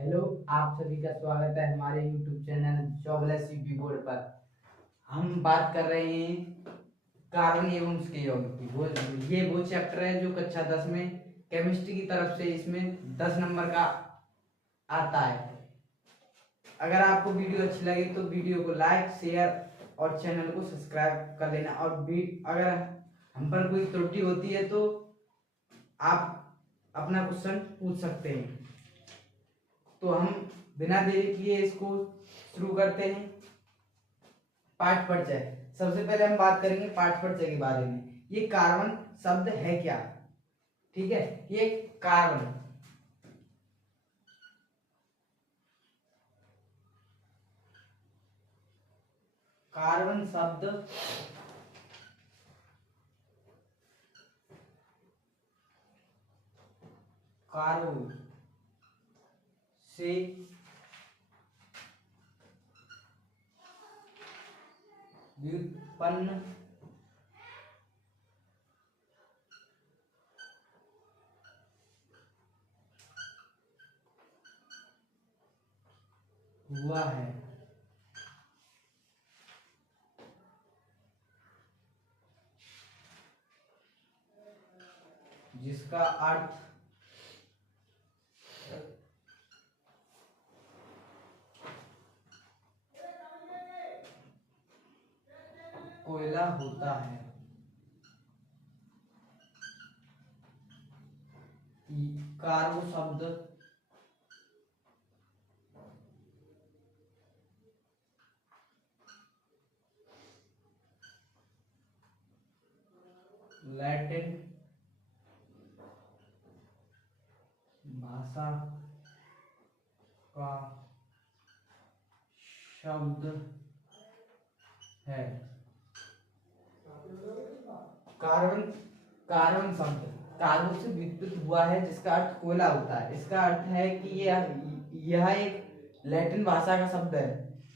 Hello. आप सभी का स्वागत है हमारे YouTube channel jobless UP board पर। हम बात कर रहे हैं कार्बन एवं उसके यौगिक की। वो चैप्टर है जो कक्षा 10 में केमिस्ट्री की तरफ से इसमें 10 नंबर का आता है। अगर आपको वीडियो अच्छी लगी तो वीडियो को लाइक शेयर और चैनल को सब्सक्राइब कर लेना। और अगर हम पर कोई त्रुटि होती है तो आप अपना क्वेश्चन पूछ सकते हैं। तो हम बिना देरी किए इसको शुरू करते हैं। पाठ परिचय। सबसे पहले हम बात करेंगे पाठ परिचय के बारे में। ये कार्बन शब्द है क्या? ठीक है, ये कार्बन कार्बन शब्द कार्बो से व्युत्पन्न हुआ है। जिसका अर्थ कोयला होता है। कार्बो शब्द लैटिन भाषा का शब्द है। कार्बन कार्बन शब्द कार्बन से व्युत्पन्न हुआ है जिसका अर्थ कोयला होता है। इसका अर्थ है कि यह एक लैटिन भाषा का शब्द है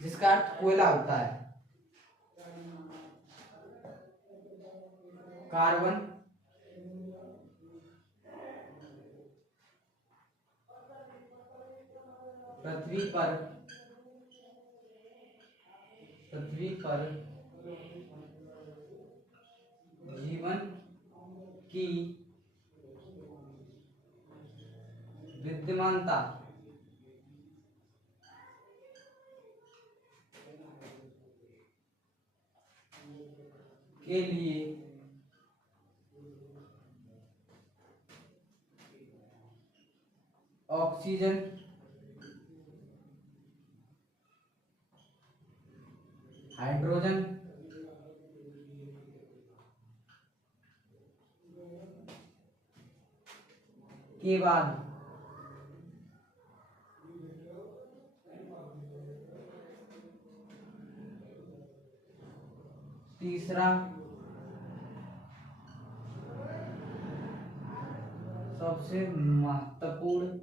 जिसका अर्थ कोयला होता है। कार्बन पृथ्वी पर जीवन की विद्यमानता के लिए ऑक्सीजन हाइड्रोजन के बाद तीसरा सबसे महत्वपूर्ण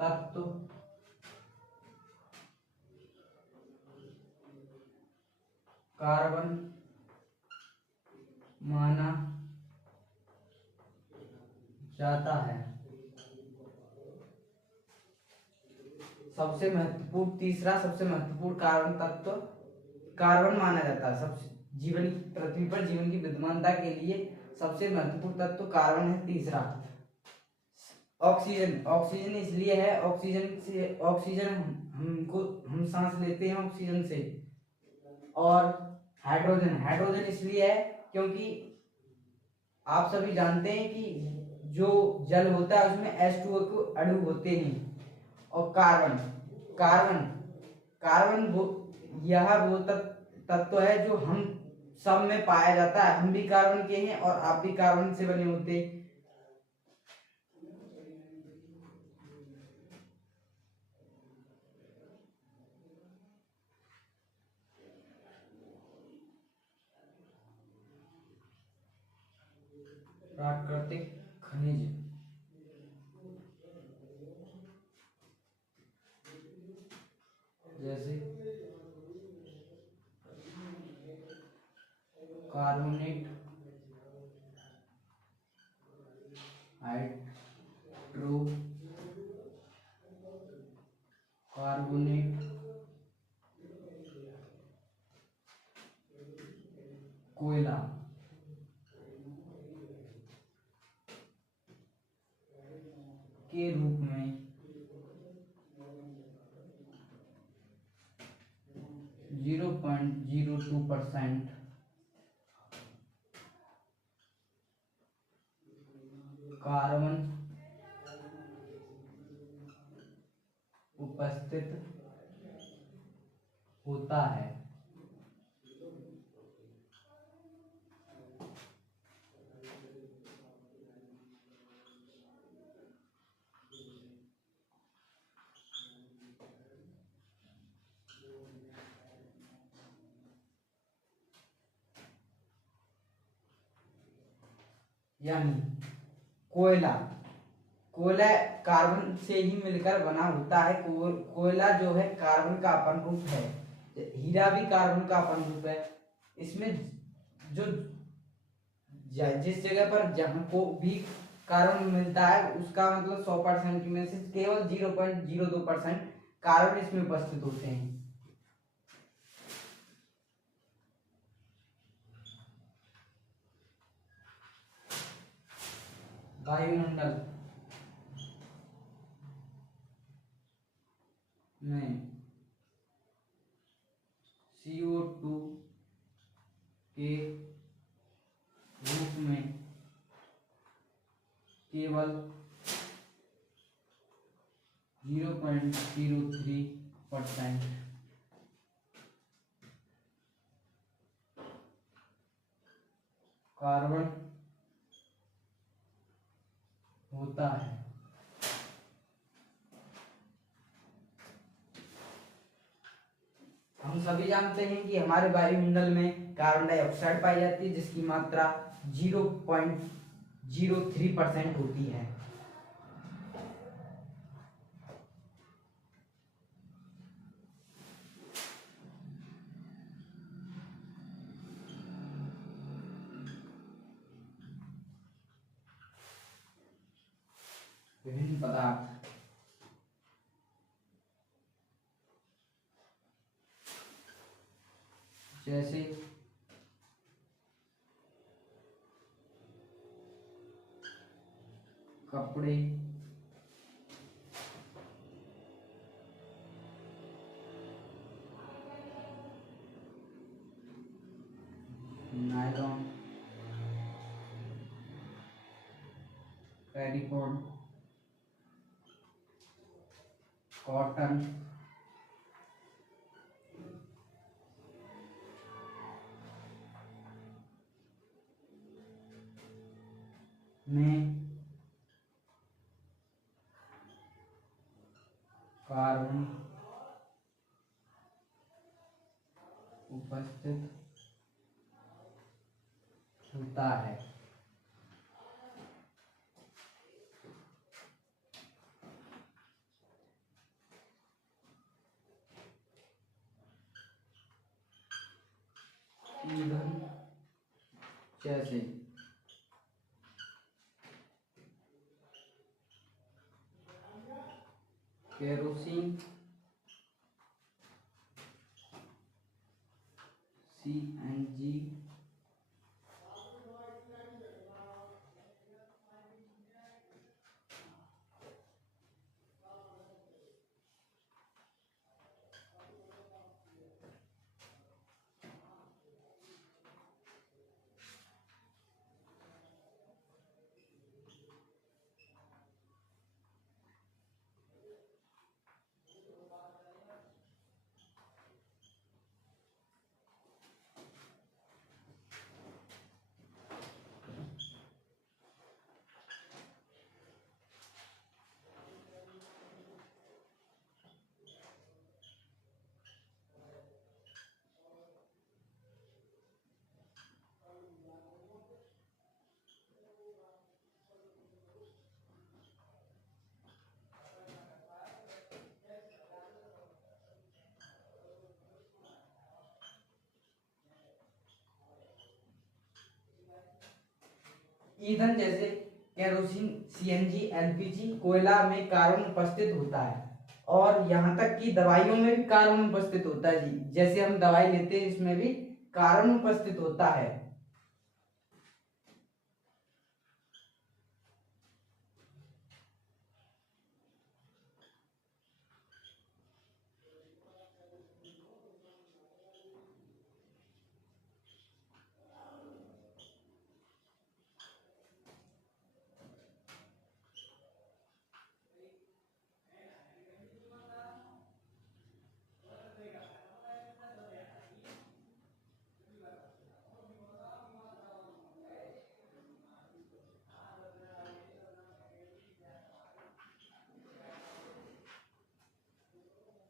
तत्व कार्बन माना जाता है। तीसरा सबसे महत्वपूर्ण कार्बन तत्व कार्बन माना जाता है। सबसे जीवन पृथ्वी पर जीवन की विद्यमानता के लिए सबसे महत्वपूर्ण तत्व कार्बन है। तीसरा ऑक्सीजन ऑक्सीजन इसलिए है, ऑक्सीजन हम सांस लेते हैं ऑक्सीजन से। और हाइड्रोजन इसलिए है क्योंकि आप सभी जानते हैं कि जो जल होता है उसमें H2O के अणु होते हैं। और कार्बन कार्बन कार्बन वो तत्व है जो हम सब में पाया जाता है। हम भी कार्बन के हैं और आप भी कार्बन से बने होते हैं। प्राकृतिक खनिज जैसे कार्बोनेट हाइड्रोकार्बोनेट, कोयला के रूप में 0.02% कार्बन उपस्थित होता है। यानी कोयला कोयला कार्बन से ही मिलकर बना होता है। कोयला जो है कार्बन का अपन रूप है, हीरा भी कार्बन का अपन रूप है। इसमें जो जिस जगह पर जहां को भी कार्बन मिलता है उसका मतलब 100% में से केवल 0.02% कार्बन इसमें उपस्थित होते हैं। वायुमंडल में CO2 के रूप में केवल 0.03% कार्बन होता है। हम सभी जानते हैं कि हमारे वायुमंडल में कार्बन डाइऑक्साइड पाई जाती है जिसकी मात्रा 0.03% होती है। विभिन्न पदार्थ जैसे कपड़े, नायलॉन, फेविकोल, कॉटन, में कार्बन उपस्थित होता है। ईंधन जैसे केरोसिन, CNG, ईंधन जैसे केरोसिन, सीएनजी, एलपीजी, कोयला में कार्बन उपस्थित होता है। और यहाँ तक कि दवाइयों में भी कार्बन उपस्थित होता है जी, जैसे हम दवाई लेते हैं इसमें भी कार्बन उपस्थित होता है।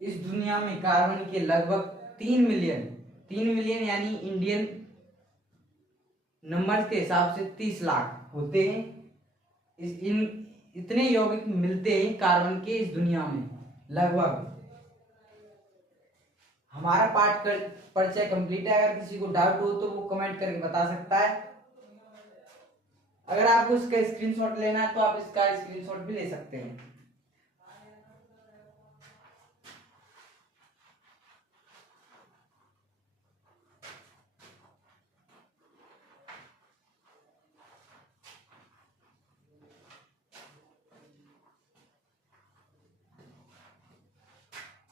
इस दुनिया में कार्बन के लगभग 3 मिलियन यानी इंडियन नंबर के हिसाब से 30 लाख होते हैं। इतने यौगिक मिलते हैं कार्बन के इस दुनिया में लगभग। हमारा पाठ कर परिचय कंप्लीट है। अगर किसी को डाउट हो तो वो कमेंट करके बता सकता है। अगर आपको इसका स्क्रीनशॉट लेना है तो आप इसका स्क्रीनशॉट भी ले सकते हैं।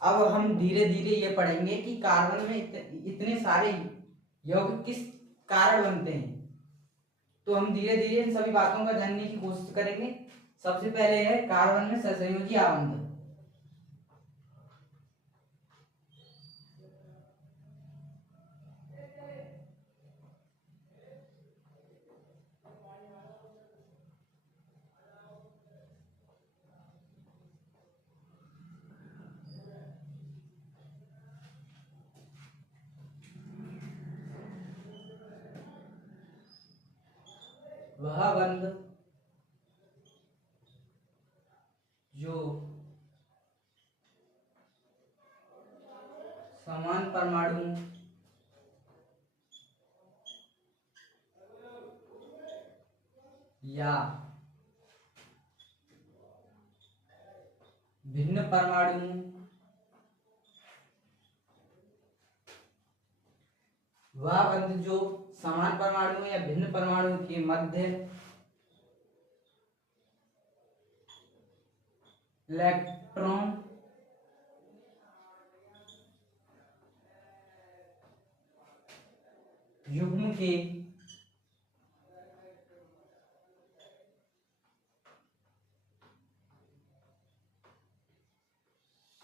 अब हम धीरे धीरे ये पढ़ेंगे कि कार्बन में इतने सारे यौगिक किस कारण बनते हैं। तो हम धीरे धीरे इन सभी बातों का जानने की कोशिश करेंगे। सबसे पहले है कार्बन में सहसंयोजी आबंध। वह बंध जो समान परमाणु या भिन्न परमाणु वह बंध जो समान परमाणु या भिन्न परमाणु के मध्य इलेक्ट्रॉन युग्म के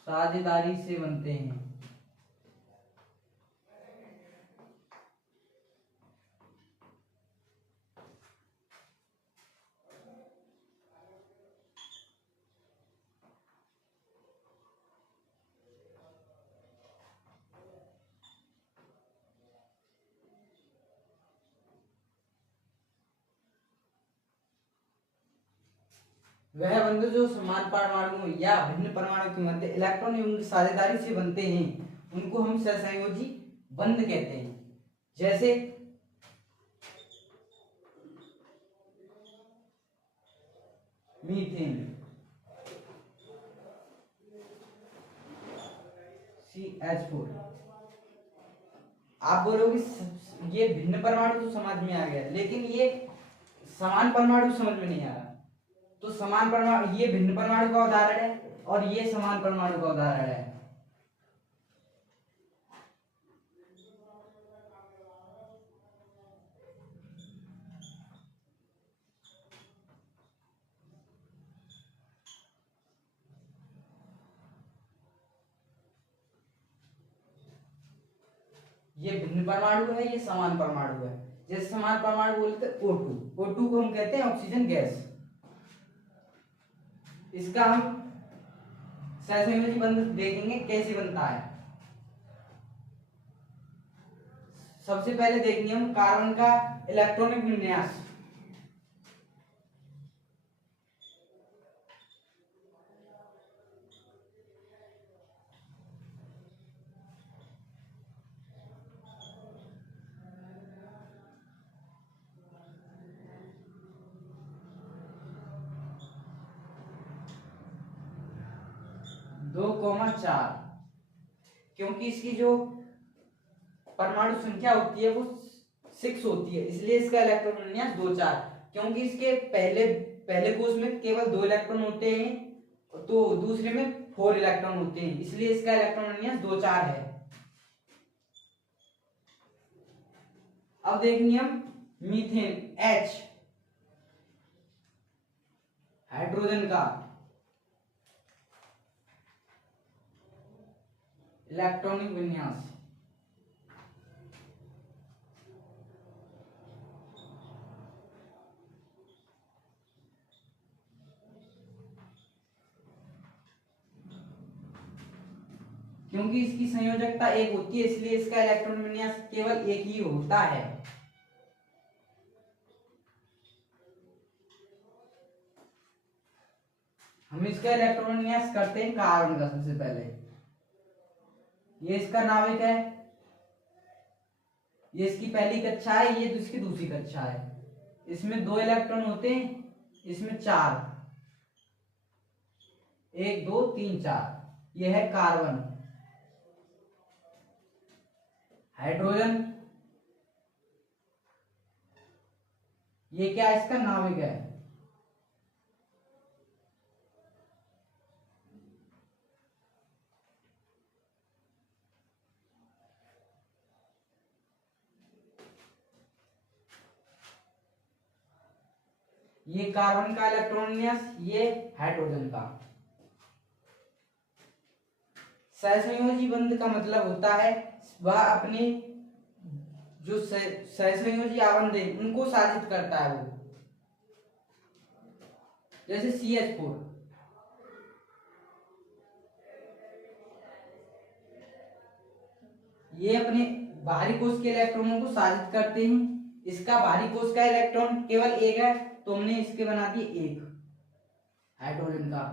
साझेदारी से बनते हैं। वह बंध जो समान परमाणु या भिन्न परमाणु के मध्य इलेक्ट्रॉन युग्म की साझेदारी से बनते हैं उनको हम सहसंयोजी बंध कहते हैं। जैसे मीथेन CH4। आप बोलोगे ये भिन्न परमाणु तो समझ में आ गया, लेकिन ये समान परमाणु समझ में नहीं आ रहा। तो समान परमाणु ये भिन्न परमाणु का उदाहरण है और ये समान परमाणु का उदाहरण है। ये भिन्न परमाणु है, ये समान परमाणु है। जैसे समान परमाणु बोलते हैं O2। O2 को हम कहते हैं ऑक्सीजन गैस। इसका हम सहसंयोजी बंध देखेंगे कैसे बनता है। सबसे पहले देखेंगे हम कार्बन का इलेक्ट्रॉनिक विन्यास। 2,4, क्योंकि इसकी जो परमाणु संख्या होती है वो 6 होती है, इसलिए इसका इलेक्ट्रॉन विन्यास 2,4। क्योंकि इसके पहले पहले कोष में केवल 2 इलेक्ट्रॉन होते हैं, तो दूसरे में 4 इलेक्ट्रॉन होते हैं, इसलिए इसका इलेक्ट्रॉन विन्यास 2,4 है। अब देखेंगे हम मीथेन H, हाइड्रोजन का इलेक्ट्रॉनिक विन्यास। क्योंकि इसकी संयोजकता 1 होती है, इसलिए इसका इलेक्ट्रॉन विन्यास केवल 1 ही होता है। हम इसका इलेक्ट्रॉन विन्यास करते हैं कार्बन का। सबसे पहले ये इसका नाभिक है, ये इसकी पहली कक्षा है, ये इसकी दूसरी कक्षा है। इसमें 2 इलेक्ट्रॉन होते हैं, इसमें 4, 1 2 3 4। ये है कार्बन। हाइड्रोजन, ये क्या है, इसका नाभिक है। ये कार्बन का इलेक्ट्रॉन विन्यास, ये हाइड्रोजन का। सहसंयोजी बंध का मतलब होता है वह अपने जो सहसंयोजी आबंध है उनको साजित करता है। वो जैसे CH4, ये अपने बाहरी कोश के इलेक्ट्रॉनों को साजित करते हैं। इसका बाहरी कोश का इलेक्ट्रॉन केवल 1 है, तो हमने इसके बना दिए 1। हाइड्रोजन का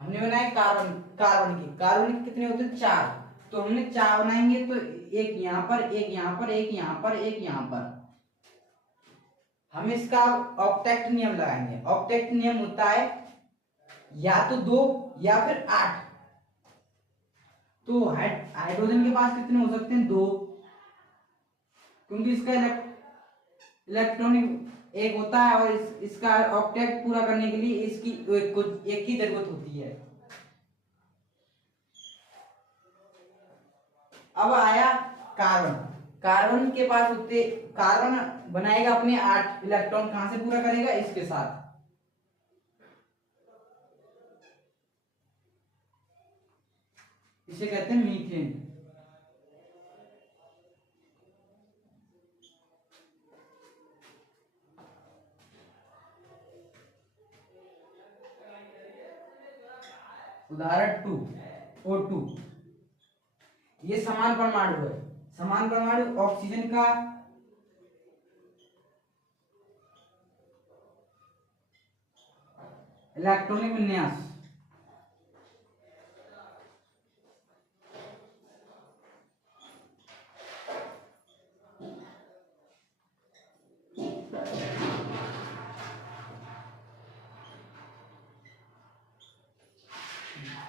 हमने बनाए कार्बन के कितने होते हैं, 4, तो हमने 4 बनाएंगे, तो 1 यहाँ पर, 1 यहाँ पर, 1 यहाँ पर, 1 यहाँ पर। हम इसका ऑक्टेट नियम लगाएंगे। ऑक्टेट नियम होता है या तो 2 या फिर 8। तो हाइड्रोजन के पास कितने हो सकते हैं, 2, क्योंकि इसका इलेक्ट्रॉनिक 1 होता है, और इसका ऑक्टेट पूरा करने के लिए इसकी एक की जरूरत होती है। अब आया कार्बन। कार्बन के पास होते, कार्बन बनाएगा अपने 8 इलेक्ट्रॉन, कहां से पूरा करेगा, इसके साथ। इसे कहते हैं मीथेन। उदाहरण 2, O2। ये समान परमाणु है। समान परमाणु ऑक्सीजन का इलेक्ट्रॉनिक विन्यास।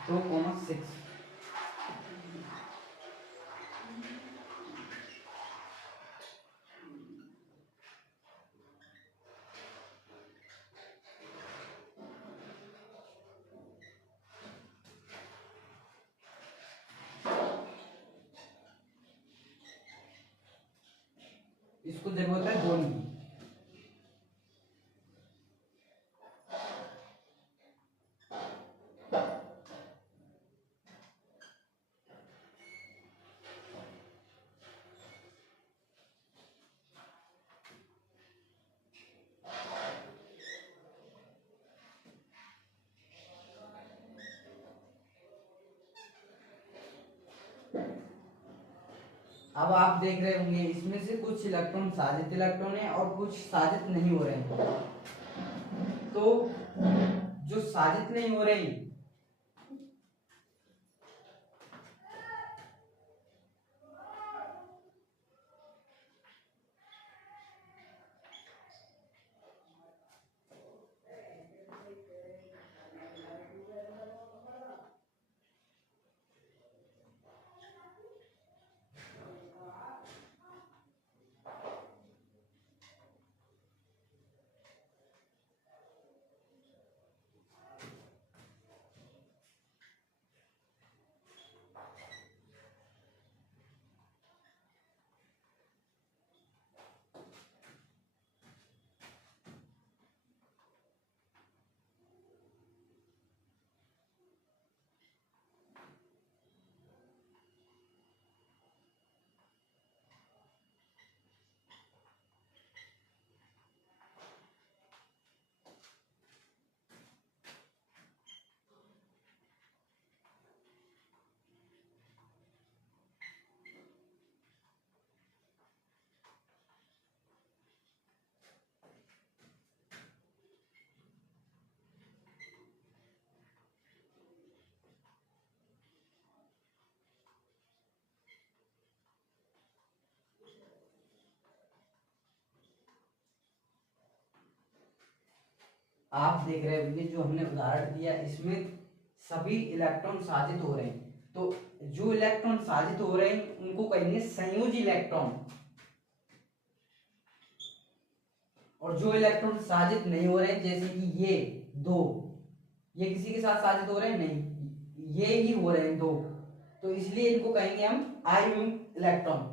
तो 6। इसको जरूरत है 2 की। अब आप देख रहे होंगे इसमें से कुछ इलेक्ट्रॉन साजित इलेक्ट्रॉन है और कुछ साजित नहीं हो रहे हैं। तो जो साजित नहीं हो रहे, आप देख रहे होंगे जो हमने उदाहरण दिया इसमें सभी इलेक्ट्रॉन साजित हो रहे हैं, तो जो इलेक्ट्रॉन साजित हो रहे हैं उनको कहेंगे संयोजी इलेक्ट्रॉन, और जो इलेक्ट्रॉन साजित नहीं हो रहे हैं जैसे कि ये दो, ये किसी के साथ साजित हो रहे हैं नहीं, ये ही हो रहे हैं दो, तो इसलिए इनको कहेंगे हम आयुक्त इलेक्ट्रॉन।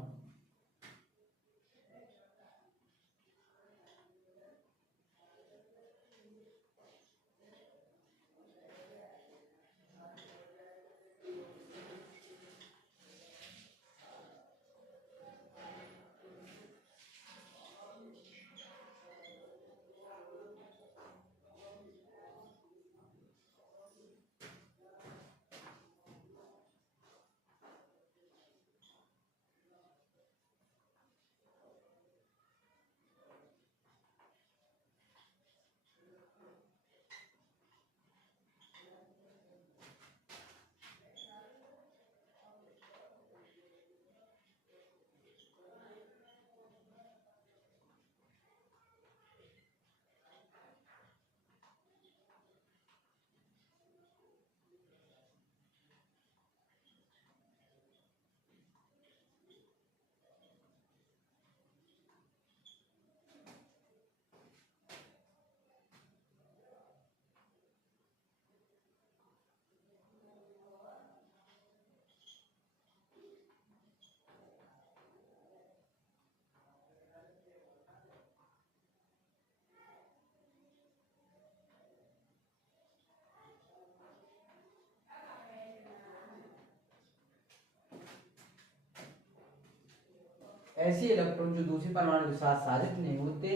ऐसे इलेक्ट्रॉन जो दूसरे परमाणु के साथ साजित नहीं होते,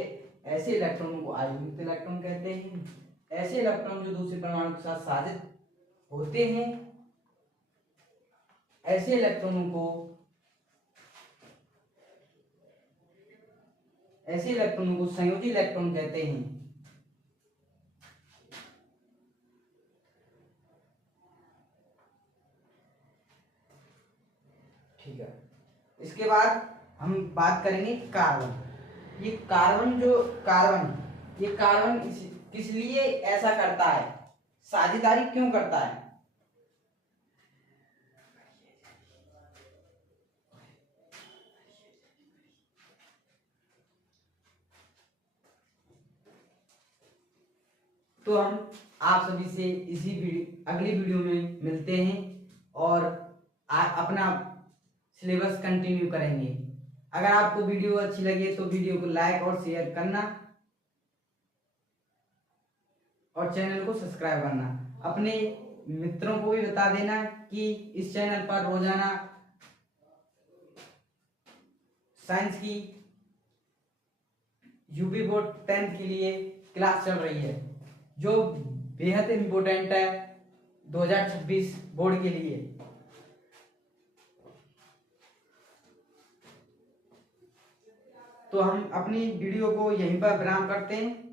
ऐसे इलेक्ट्रॉनों को आयुक्त इलेक्ट्रॉन कहते हैं। ऐसे इलेक्ट्रॉन जो दूसरे परमाणु के साथ साजित होते हैं, ऐसे इलेक्ट्रॉनों को संयोजी इलेक्ट्रॉन कहते हैं। ठीक है, इसके बाद हम बात करेंगे कार्बन। ये कार्बन किस लिए ऐसा करता है, साझेदारी क्यों करता है? तो हम आप सभी से अगली वीडियो में मिलते हैं और अपना सिलेबस कंटिन्यू करेंगे। अगर आपको वीडियो अच्छी लगे तो वीडियो को लाइक और शेयर करना और चैनल को सब्सक्राइब करना। अपने मित्रों को भी बता देना कि इस चैनल पर रोजाना साइंस की यूपी बोर्ड 10th के लिए क्लास चल रही है, जो बेहद इम्पोर्टेंट है 2026 बोर्ड के लिए। तो हम अपनी वीडियो को यहीं पर विराम करते हैं।